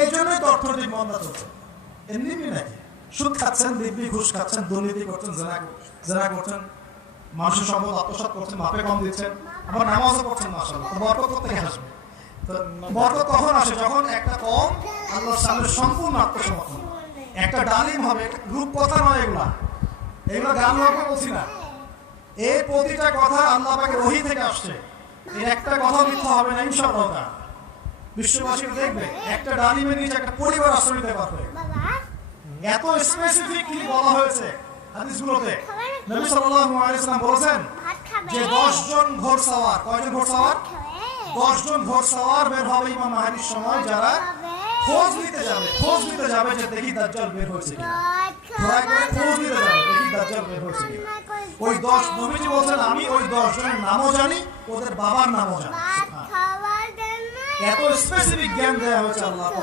এই জন্যই তো অর্থনৈতিক মন্দা চলছে, এমনি নাকি? সুদ খাচ্ছেন, দিব্যি ঘুষ খাচ্ছেন, দুর্নীতি করছেন, জেনা করছেন, মানুষের সম্পদ আত্মসাৎ করছেন, মাপে কম দিচ্ছেন, আবার নামাজও করছেন, মাশাআল্লাহ। তো বরকত কোথেকে আসবে? তো বরকত কখন আসে? যখন একটা কম আল্লাহর সামনে সম্পূর্ণ আত্মসমর্পণ। একটা ডালিম হবে, রূপ কথা নয়, এগুলো গান লোকে বলছি না। এই প্রতিটা কথা আল্লাহ পাকের ওহী থেকে আসছে, এর একটা কথা মিথ্যা হবে না ইনশাআল্লাহ। বিশ্ববাসীরা দেখবে একটা ডালিমের নিচে একটা পরিবার আশ্রয় নিতে পারবে। এত স্পেসিফিকলি বলা হয়েছে হাদিসগুলোতে। নবী সাল্লাল্লাহু আলাইহি ওয়াসাল্লাম বলেছেন যে 10 জন ঘোড়সওয়ার, কয়জন ঘোড়সওয়ার? 10 জন ঘোড়সওয়ার বের হবে ইমাম মাহদীর সময়, যারা খোঁজ নিতে যাবে যে দেখি দাজ্জাল বের হয়েছে কিনা। ঘোড়ায় করে খোঁজ নিতে যাবে, দেখি দাজ্জাল বের হয়েছে কিনা। ওই 10, নবীজি বলেন আমি ওই 10 জনের নামও জানি, ওদের বাবার নামও জানি। এত স্পেসিফিক জ্ঞান দেওয়া হয়েছে আল্লাহ।